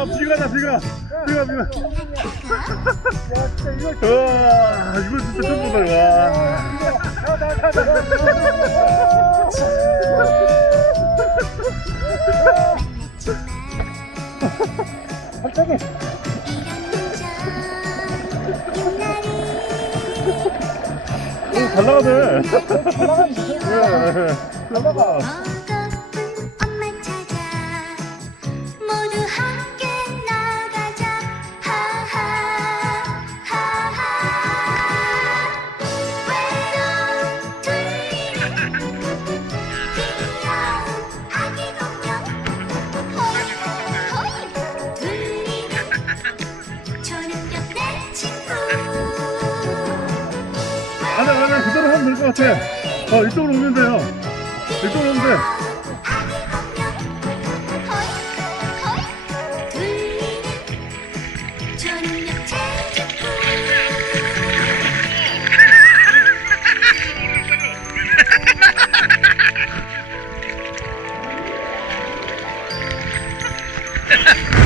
야 비가다 비가 비가 비가 와 이거 진짜 처음 보다 와 갑자기. 오, 잘 나가네. 잘 나가 예, 예, 예. 잘 나가. 어. 가자 가자. 그대로 하면 될 것 같아. 어 이쪽으로 오면 돼요. 이쪽으로 오면 돼. Ha ha ha!